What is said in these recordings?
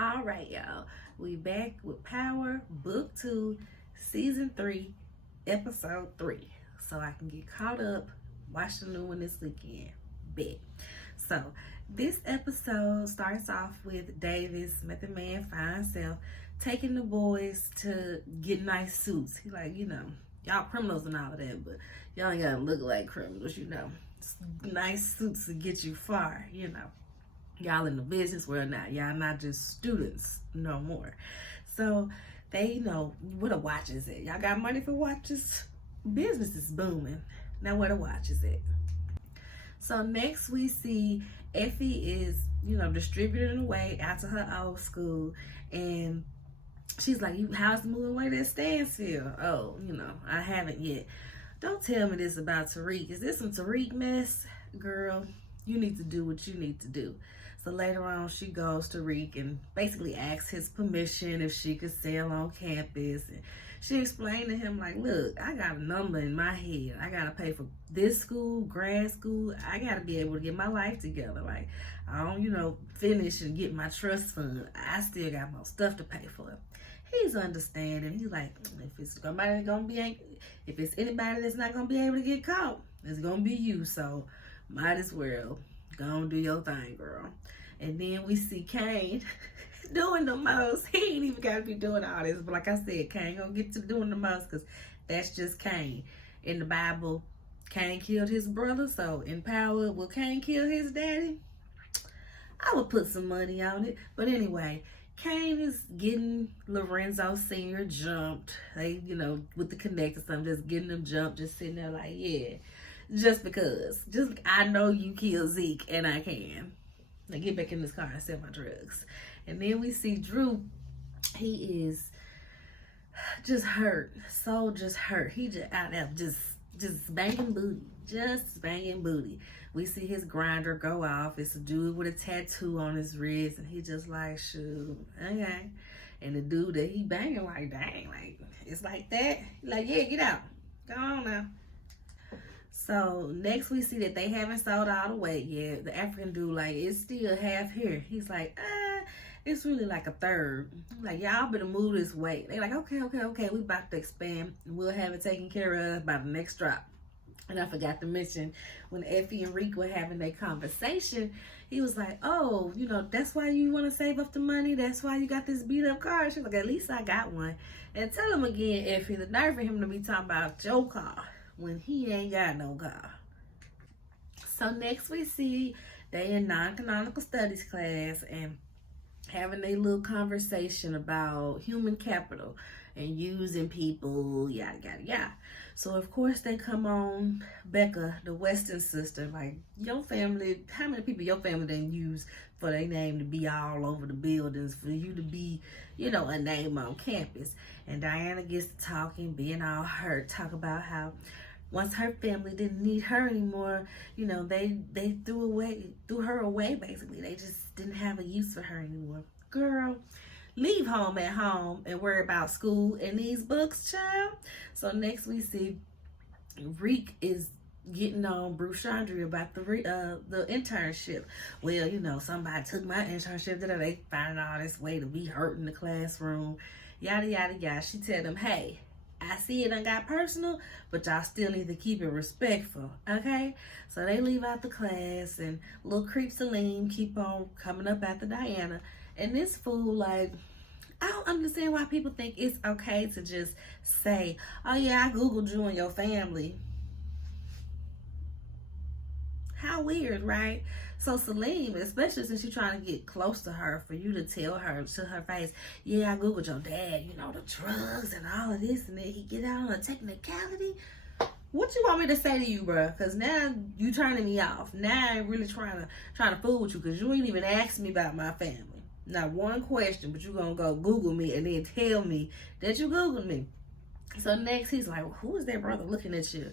All right, y'all. We back with Power Book 2, Season 3, Episode 3. So I can get caught up, watch the new one this weekend. Bet. So this episode starts off with Davis, Method Man, Fine Self, taking the boys to get nice suits. He like, y'all criminals and all of that, but y'all ain't gotta look like criminals. Nice suits to get you far. Y'all in the business world now. Y'all not just students no more. So they where the watches at. Y'all got money for watches? Business is booming. Now where the watches at? So next we see Effie is, distributing away out to her old school, and she's like, how's the moving away to Stansfield? Oh, I haven't yet. Don't tell me this about Tariq. Is this some Tariq mess? Girl, you need to do what you need to do. So later on, she goes to Reek and basically asks his permission if she could sail on campus. And she explained to him, like, look, I got a number in my head. I got to pay for this school, grad school. I got to be able to get my life together. Like, I don't, finish and get my trust fund. I still got more stuff to pay for. He's understanding. He's like, if it's anybody that's not going to be able to get caught, it's going to be you. So might as well go and do your thing, girl. And then we see Cain doing the most. He ain't even got to be doing all this. But like I said, Cain gonna get to doing the most because that's just Cain. In the Bible, Cain killed his brother. So in Power, will Cain kill his daddy? I would put some money on it. But anyway, Cain is getting Lorenzo Sr. jumped. They, with the connectors, I'm just getting them jumped, just sitting there like, yeah. Just because. I know you killed Zeke and I can. Now get back in this car and sell my drugs. And then we see Drew. He is just hurt. So just hurt. He just out there just banging booty. Just banging booty. We see his grinder go off. It's a dude with a tattoo on his wrist. And he just like, shoot, okay. And the dude that he banging like, dang, like, it's like that. Like, yeah, get out. Go on now. So next we see that they haven't sold all the weight yet. The African dude, like, it's still half here. He's like, it's really like a third. Like, y'all better move this weight. They like, okay, we about to expand. We'll have it taken care of by the next drop. And I forgot to mention, when Effie and Reek were having their conversation, he was like, oh, that's why you want to save up the money? That's why you got this beat up car? She's like, at least I got one. And tell him again, Effie, the nerve for him to be talking about your car when he ain't got no car. So next we see they in non-canonical studies class and having a little conversation about human capital and using people, yada, yada, yada. So of course they come on Becca, the Weston sister, like, your family, how many people your family didn't use for their name to be all over the buildings, for you to be, a name on campus. And Diana gets to talking, being all hurt, talk about how once her family didn't need her anymore, they threw her away, basically. They just didn't have a use for her anymore. Girl, leave home at home and worry about school and these books, child. So next we see Reek is getting on Bruce Chandra about the internship. Well, somebody took my internship. They finding all this way to be hurt in the classroom. Yada, yada, yada. She tell them, hey, I see it done got personal, but y'all still need to keep it respectful, okay? So they leave out the class, and little creep Salim keep on coming up after Diana. And this fool, like, I don't understand why people think it's okay to just say, oh yeah, I Googled you and your family. How weird, right? So Salim, especially since you're trying to get close to her, for you to tell her to her face, yeah, I Googled your dad, the drugs and all of this, and then he get out on a technicality. What you want me to say to you, bro? Because now you turning me off. Now I'm really trying to fool with you, because you ain't even asked me about my family. Not one question, but you gonna go Google me and then tell me that you Googled me. So next he's like, who is that brother looking at you?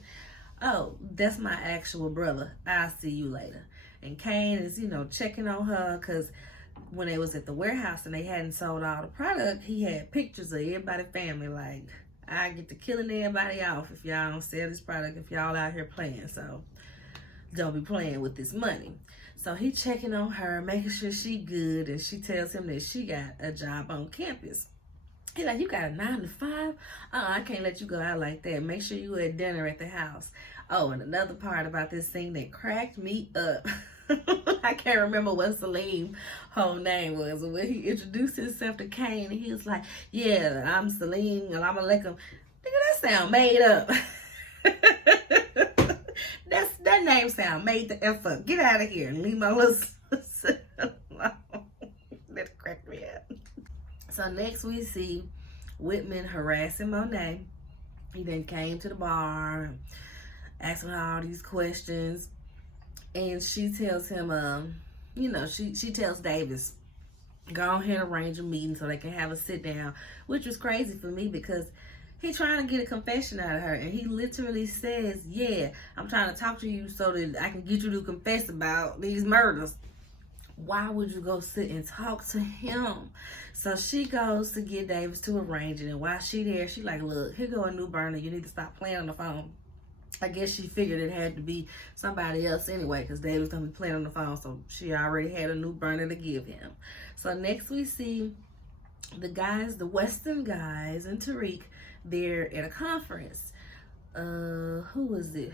Oh, that's my actual brother. I'll see you later. And Cain is, checking on her, because when they was at the warehouse and they hadn't sold all the product, he had pictures of everybody's family. Like, I get to killing everybody off if y'all don't sell this product, if y'all out here playing. So don't be playing with this money. So he checking on her, making sure she good, and she tells him that she got a job on campus. He like, you got a 9 to 5? I can't let you go out like that. Make sure you at dinner at the house. Oh, and another part about this scene that cracked me up. I can't remember what Salim's whole name was. When he introduced himself to Kane, and he was like, yeah, I'm Salim, and I'm gonna let him. Nigga, that sound made up. That name sound made the F up. Get out of here and leave my little sister alone. That cracked me up. So next we see Whitman harassing Monet. He then came to the bar, asking her all these questions, and she tells him, she tells Davis, go ahead and arrange a meeting so they can have a sit down, which was crazy for me because he's trying to get a confession out of her, and he literally says, yeah, I'm trying to talk to you so that I can get you to confess about these murders. Why would you go sit and talk to him? So she goes to get Davis to arrange it, and while she there, she like, look, here go a new burner. You need to stop playing on the phone. I guess she figured it had to be somebody else anyway, because Davis gonna be playing on the phone, so she already had a new burner to give him. So next we see the guys, the Western guys, and Tariq. They're at a conference. Who was it?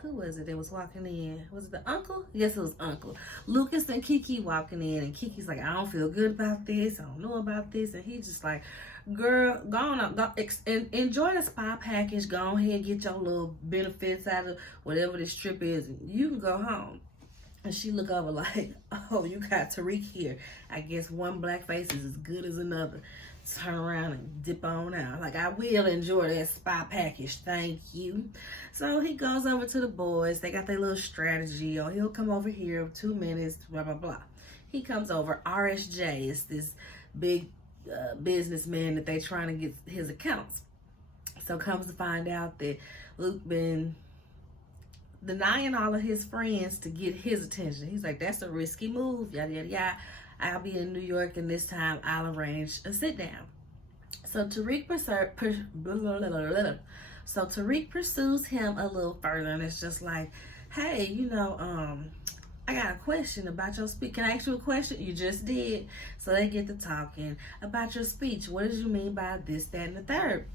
Who was it that was walking in? Was it the uncle? Yes, it was Uncle. Lucas and Kiki walking in, and Kiki's like, I don't feel good about this. I don't know about this. And he's just like, girl, go on, enjoy the spa package. Go ahead, get your little benefits out of whatever this trip is. And you can go home. And she look over like, oh, you got Tariq here. I guess one black face is as good as another. Turn around and dip on out. Like, I will enjoy that spa package. Thank you. So he goes over to the boys. They got their little strategy. Oh, he'll come over here 2 minutes, blah, blah, blah. He comes over. RSJ is this big businessman that they trying to get his accounts. So comes to find out that Luke been denying all of his friends to get his attention. He's like, that's a risky move, yada, yada, yada. I'll be in New York, and this time I'll arrange a sit down. So Tariq pursues him a little further, and it's just like, hey, I got a question about your speech. Can I ask you a question? You just did. So they get to talking about your speech. What did you mean by this, that, and the third?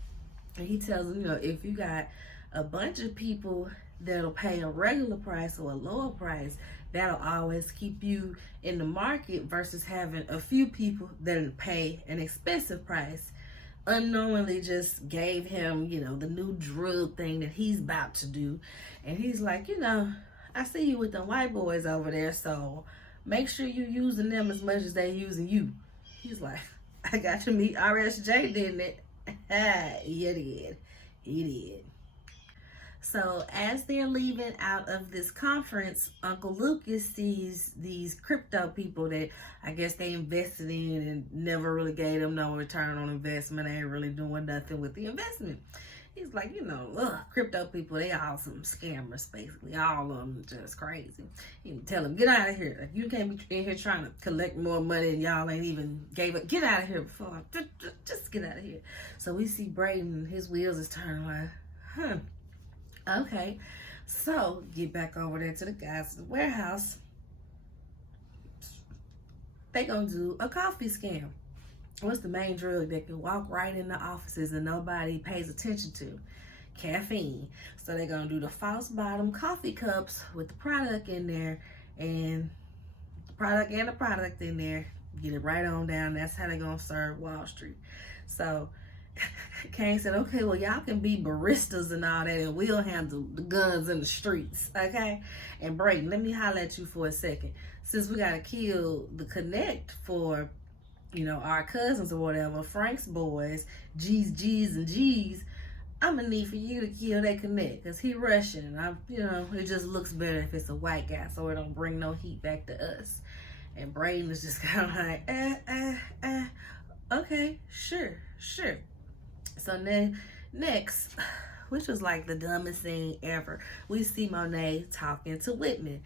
And he tells them, if you got a bunch of people that'll pay a regular price or a lower price, that'll always keep you in the market versus having a few people that'll pay an expensive price. Unknowingly just gave him, the new drug thing that he's about to do. And he's like, I see you with the white boys over there, so make sure you using them as much as they using you. He's like, I got to meet RSJ, didn't it? Yeah, he did. So as they're leaving out of this conference, Uncle Lucas sees these crypto people that I guess they invested in and never really gave them no return on investment. They ain't really doing nothing with the investment. He's like, crypto people, they all some scammers, basically. All of them just crazy. He can tell them, get out of here. Like, you can't be in here trying to collect more money and y'all ain't even gave it. Get out of here before. Just get out of here. So we see Braden, his wheels is turning like, okay, so get back over there to the guys at the warehouse. They gonna do a coffee scam. What's the main drug that can walk right in the offices and nobody pays attention to? Caffeine. So they're gonna do the false bottom coffee cups with the product in there, and the product in there. Get it right on down. That's how they're gonna serve Wall Street. So Kane said, okay, well, y'all can be baristas and all that, and we'll handle the guns in the streets, okay? And Braden, let me holler at you for a second. Since we got to kill the connect for, our cousins or whatever, Frank's boys, G's, and G's, I'm going to need for you to kill that connect, because he Russian. It just looks better if it's a white guy, so it don't bring no heat back to us. And Braden is just kind of like, okay, sure. So next, which was like the dumbest thing ever, we see Monet talking to Whitman.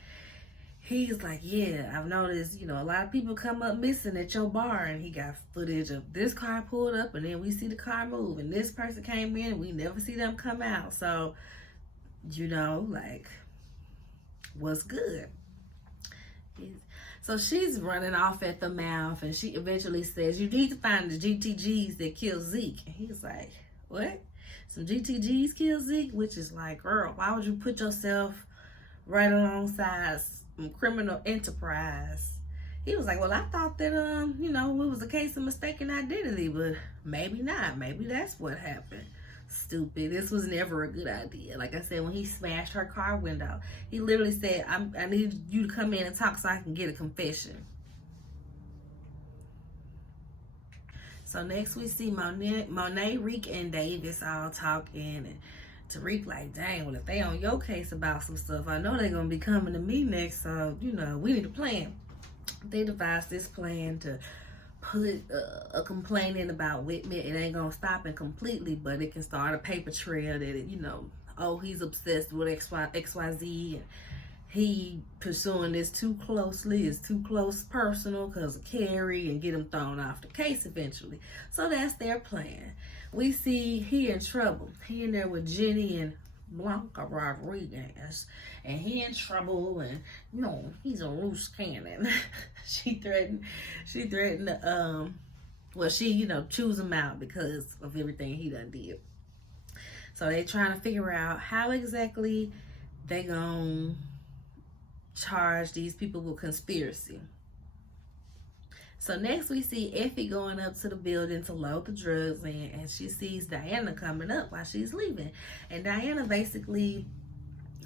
He's like, yeah, I've noticed, a lot of people come up missing at your bar, and he got footage of this car pulled up, and then we see the car move, and this person came in, and we never see them come out. So, what's good? So she's running off at the mouth, and she eventually says, "You need to find the GTGs that kill Zeke." And he's like, "What? Some GTGs kill Zeke?" Which is like, girl, why would you put yourself right alongside some criminal enterprise? He was like, "Well, I thought that it was a case of mistaken identity, but maybe not. Maybe that's what happened." Stupid. This was never a good idea. Like I said, when he smashed her car window, he literally said, I need you to come in and talk so I can get a confession. So next we see Monet, Reek, and Davis all talking, and Tariq like, dang, well, if they on your case about some stuff, I know they're going to be coming to me next, so, we need a plan. They devised this plan to put a complaint in about Whitman. It ain't gonna stop it completely, but it can start a paper trail that he's obsessed with XYZ, and he pursuing this too closely, is too close personal because of Carrie, and get him thrown off the case eventually. So that's their plan. We see he in trouble. He in there with Jenny and Blanca Rodriguez, and he in trouble, and he's a loose cannon. she threatened to choose him out because of everything he done did. So they trying to figure out how exactly they gonna charge these people with conspiracy. So next we see Effie going up to the building to load the drugs in, and she sees Diana coming up while she's leaving. And Diana basically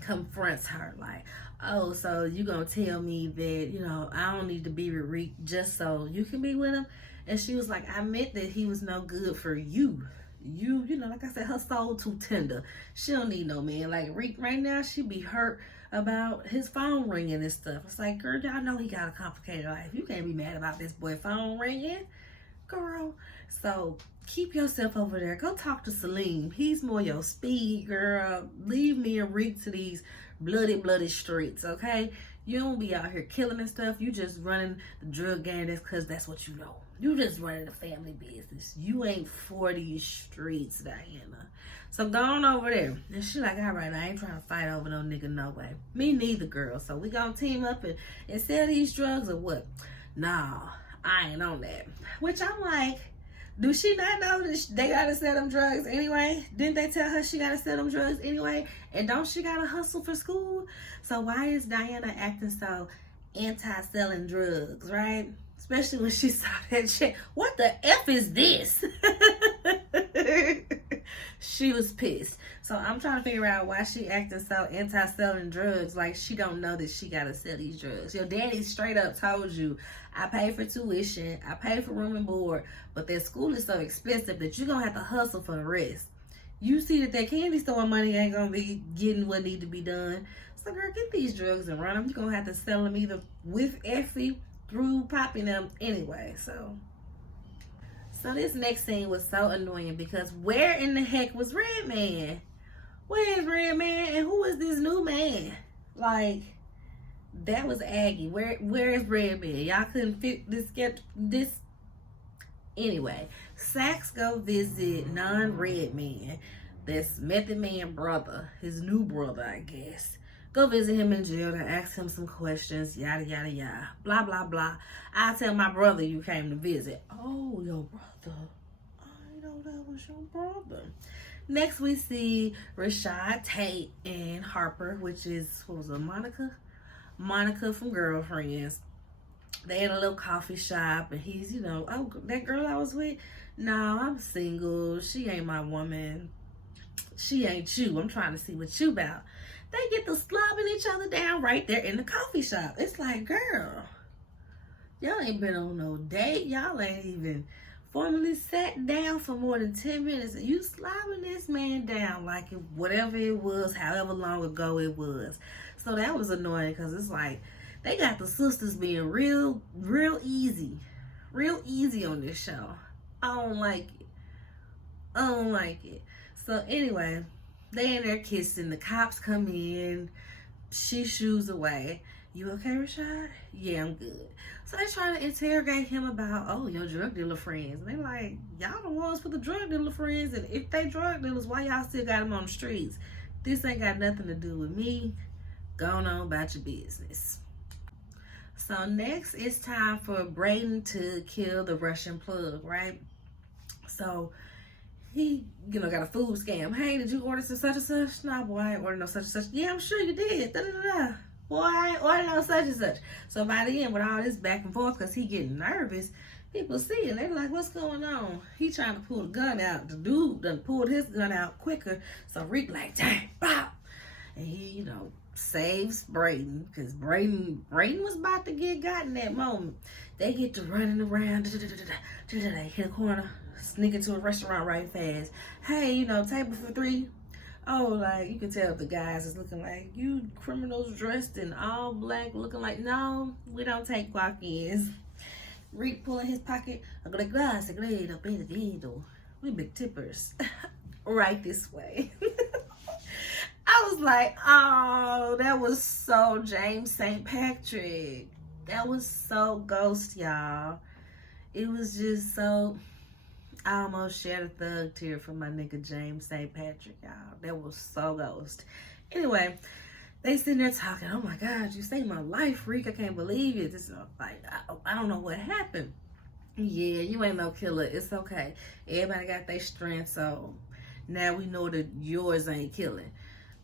confronts her like, "Oh, so you gonna tell me that, I don't need to be with Reek just so you can be with him?" And she was like, "I meant that he was no good for you. Like I said, her soul too tender. She don't need no man like Reek right now. She be hurt about his phone ringing and stuff." It's like, girl, y'all know he got a complicated life. You can't be mad about this boy phone ringing, girl. So keep yourself over there. Go talk to Salim. He's more your speed, girl. Leave me and Reek to these bloody streets, okay? You don't be out here killing and stuff. You just running the drug game. That's because that's what you know. You just running the family business. You ain't for these streets, Diana. So go on over there. And she like, all right, I ain't trying to fight over no nigga, no way. Me neither, girl. So we gonna team up and sell these drugs or what? Nah, I ain't on that. Which I'm like, do she not know that they gotta sell them drugs anyway? Didn't they tell her she gotta sell them drugs anyway? And don't she gotta hustle for school? So why is Diana acting so anti-selling drugs, right? Especially when she saw that shit. What the F is this? She was pissed. So I'm trying to figure out why she acting so anti-selling drugs, like she don't know that she gotta sell these drugs. Your daddy straight up told you, I pay for tuition, I pay for room and board, but that school is so expensive that you're gonna have to hustle for the rest. You see that candy store money ain't gonna be getting what need to be done. So girl, get these drugs and run them. You're gonna have to sell them either with Effie through popping them anyway. So this next scene was so annoying because where in the heck was Redman? Where is Redman and who is this new man? Like, that was Aggie. Where is Redman? Y'all couldn't fit this. Anyway, Sax go visit non-Redman. That's Method Man brother, his new brother, I guess. Go visit him in jail to ask him some questions, yada, yada, yada. Blah, blah, blah. I'll tell my brother you came to visit. Oh, your brother. I know that was your brother. Next, we see Rashad, Tate, and Harper, which is, what was it, Monica? Monica from Girlfriends. They had a little coffee shop, and he's, oh, that girl I was with? No, I'm single. She ain't my woman. She ain't you. I'm trying to see what you about. They get to slobbing each other down right there in the coffee shop. It's like, girl, y'all ain't been on no date. Y'all ain't even formally sat down for more than 10 minutes. And you slobbing this man down like whatever it was, however long ago it was. So that was annoying because it's like, they got the sisters being real easy on this show. I don't like it. So anyway, they in there kissing. The cops come in. She shoos away. You okay, Rashad? Yeah, I'm good. So they trying to interrogate him about, oh, your drug dealer friends. And they like, y'all the ones for the drug dealer friends. And if they drug dealers, why y'all still got them on the streets? This ain't got nothing to do with me. Going on about your business. So next it's time for Brayden to kill the Russian plug, right? So he, got a food scam. Hey, did you order some such and such? No, boy, I ain't ordered no such and such. Yeah, I'm sure you did. Da, da, da, da. Boy, I ain't ordered no such and such. So by the end, with all this back and forth, because he getting nervous, people see it. They're like, what's going on? He trying to pull the gun out. The dude done pulled his gun out quicker. So Reek like, dang, pop. And he, saves Brayden. Because Brayden was about to get got in that moment. They get to running around. They hit a corner. Sneak into a restaurant right fast. Hey, table for 3. Oh, like, you can tell the guys is looking like, you criminals dressed in all black, looking like, no, we don't take walk-ins. Reek pulling his pocket. We big tippers. Right this way. I was like, oh, that was so James St. Patrick. That was so Ghost, y'all. It was just so... I almost shed a thug tear from my nigga James St. Patrick, y'all. That was so Ghost. Anyway, they sitting there talking. Oh my God, you saved my life, Reek. I can't believe it. This is like, I don't know what happened. Yeah, you ain't no killer. It's okay. Everybody got their strength, so now we know that yours ain't killing.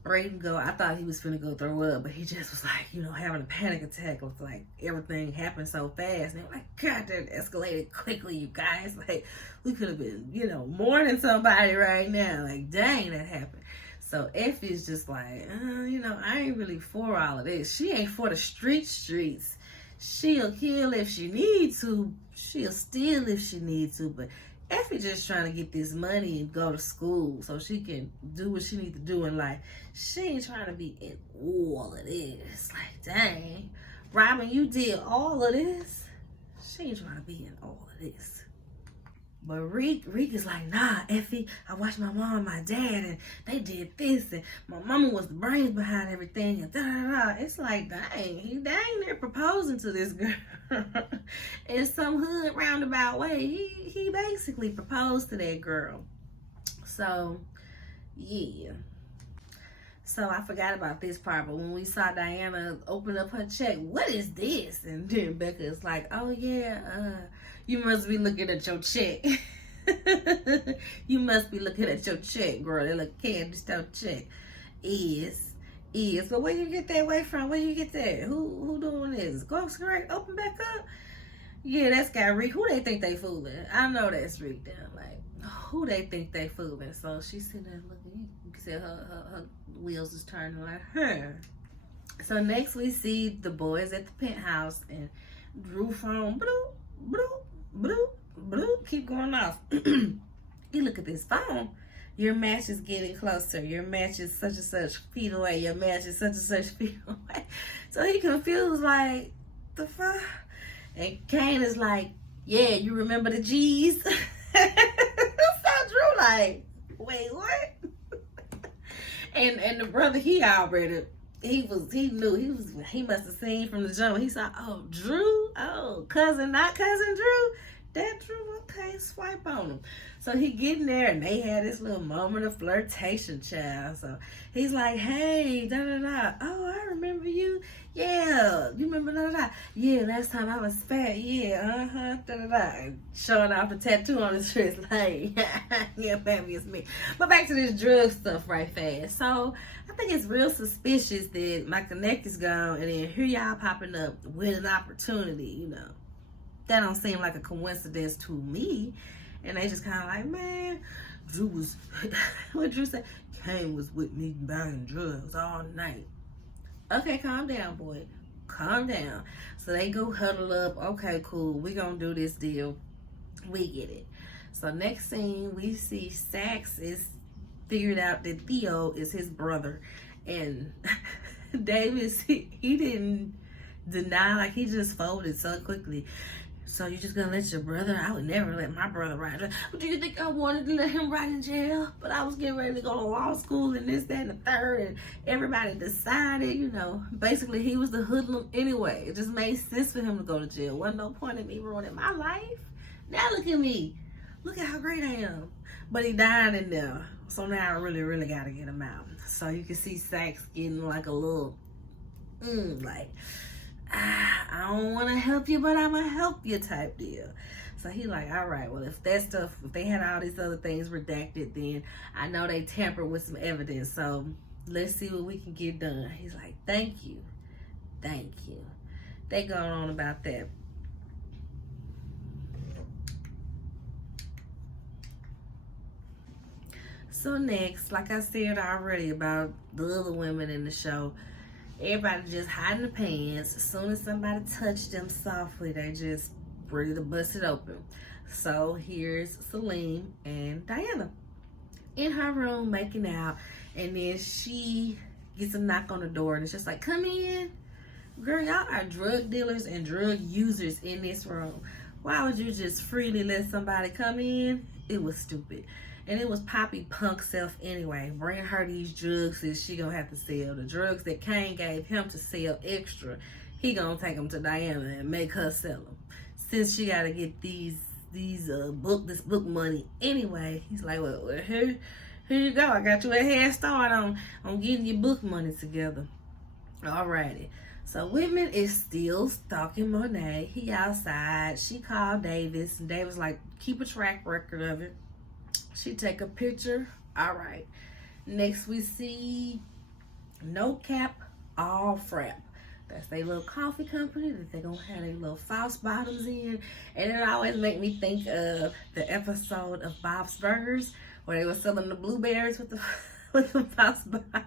Brayden I thought he was finna go throw up, but he just was like, having a panic attack. It was like everything happened so fast. And they were like, God, that escalated quickly, you guys. Like, we could have been, mourning somebody right now. Like, dang, that happened. So Effie's just like, I ain't really for all of this. She ain't for the streets. She'll kill if she need to. She'll steal if she need to. But Effie just trying to get this money and go to school so she can do what she needs to do in life. She ain't trying to be in all of this. Like, dang. Robin, you did all of this. She ain't trying to be in all of this. But Reek is like, nah, Effie, I watched my mom and my dad, and they did this, and my mama was the brains behind everything, and da-da-da. It's like, dang, he dang near proposing to this girl. In some hood roundabout way, he basically proposed to that girl. So, yeah. So I forgot about this part, but when we saw Diana open up her check, what is this? And then Becca's like, oh yeah, you must be looking at your check. You must be looking at your check, girl. That little candy store check. Is. But where you get that way from? Where you get that? Who doing this? Go correct, open back up. Yeah, that's got Reek. Who they think they fooling? I know that's Reek down. Like, who they think they fooling? So she's sitting there looking. You can see her wheels is turning like her. So next we see the boys at the penthouse, and Drew phone bloop, bloop, bloop, bloop, keep going off. You look at this phone. Your match is getting closer. Your match is such and such feet away. Your match is such and such feet away. So he confused, like, the fuck? And Kane is like, yeah, you remember the G's? So Drew like, wait, what? And the brother, he must have seen from the jump. He saw, oh, Drew? Oh, cousin, not cousin Drew? That Drew, okay, swipe on him. So he getting there, and they had this little moment of flirtation, child. So he's like, hey, da-da-da. Oh, I remember you. Yeah, you remember da-da-da. Yeah, last time I was fat. Yeah, da-da-da. Showing off the tattoo on his wrist. Like, yeah, baby, it's me. But back to this drug stuff right fast. So I think it's real suspicious that my connect is gone, and then here y'all popping up with an opportunity, That don't seem like a coincidence to me. And they just kind of like, man, Drew was, what Drew said? Kane was with me buying drugs all night. Okay, calm down, boy. Calm down. So they go huddle up. Okay, cool. We gonna do this deal. We get it. So next scene, we see Sax is figured out that Theo is his brother. And Davis, he didn't deny, like he just folded so quickly. So you just gonna let your brother? I would never let my brother ride. Do you think I wanted to let him ride in jail? But I was getting ready to go to law school and this, that, and the third, and everybody decided, basically he was the hoodlum anyway. It just made sense for him to go to jail. Wasn't no point in me ruining my life. Now look at me. Look at how great I am. But he died in there. So now I really, really gotta get him out. So you can see Sax getting like a little, like, I don't want to help you, but I'm going to help you type deal. So he like, all right, well, if that stuff, if they had all these other things redacted, then I know they tampered with some evidence. So let's see what we can get done. He's like, thank you. Thank you. They going on about that. So next, like I said already about the other women in the show, everybody just hiding the pants. As soon as somebody touched them softly, they just ready to bust it open. So here's Celine and Diana in her room making out, and then she gets a knock on the door, and it's just like, come in. Girl, y'all are drug dealers and drug users in this room. Why would you just freely let somebody come in? It was stupid. And it was Poppy punk self anyway. Bring her these drugs that she gonna have to sell. The drugs that Kane gave him to sell extra, he gonna take them to Diana and make her sell them. Since she gotta get this book money anyway, he's like, well, here you go. I got you a head start on getting your book money together. Alrighty. So Whitman is still stalking Monet. He outside. She called Davis. And Davis like, keep a track record of it. She take a picture. All right. Next we see No Cap All Frap. That's their little coffee company that they're going to have their little false bottoms in. And it always make me think of the episode of Bob's Burgers where they were selling the blueberries with the false bottoms.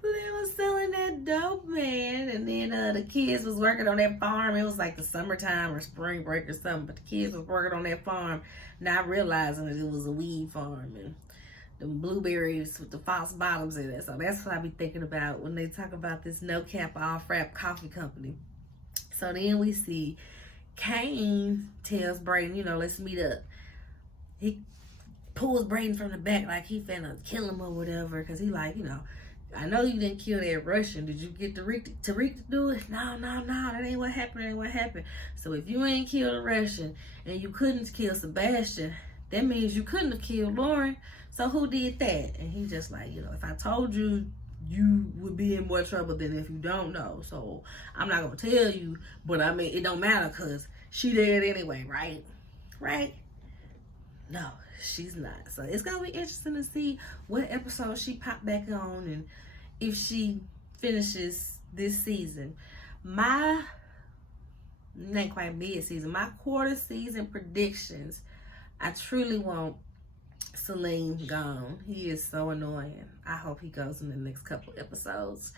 They was selling that dope, man. And then the kids was working on that farm. It was like the summertime or spring break or something. But the kids was working on that farm, not realizing that it was a weed farm. And the blueberries with the false bottoms in it. So that's what I be thinking about when they talk about this No Cap All Frap coffee company. So then we see Kane tells Brayden, let's meet up. He pulls Brayden from the back like he finna kill him or whatever. Because he like, I know you didn't kill that Russian. Did you get Tariq to do it? No. That ain't what happened. So if you ain't killed a Russian and you couldn't kill Sebastian, that means you couldn't have killed Lauren. So who did that? And he just like, if I told you, you would be in more trouble than if you don't know. So I'm not going to tell you, but I mean, it don't matter because she dead anyway, right? Right? No. She's not. So it's gonna be interesting to see what episode she pop back on and if she finishes this season. Not quite mid-season, my quarter season predictions. I truly want Celine gone. He is so annoying. I hope he goes in the next couple episodes.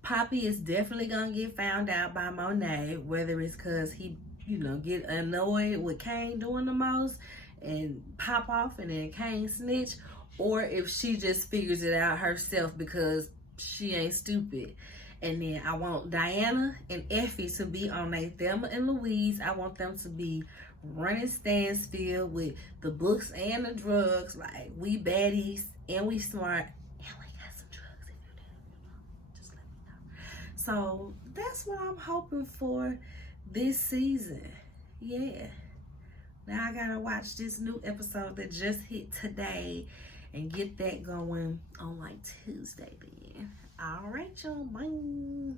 Poppy is definitely gonna get found out by Monet, whether it's because he, get annoyed with Kane doing the most and pop off and then Kane snitch, or if she just figures it out herself because she ain't stupid. And then I want Diana and Effie to be on a Thelma and Louise. I want them to be running Stansfield with the books and the drugs. Like, we baddies and we smart and we got some drugs if you didn't, just let me know. So that's what I'm hoping for this season. Yeah. Now I gotta watch this new episode that just hit today and get that going on like Tuesday then. All right, y'all. Bye.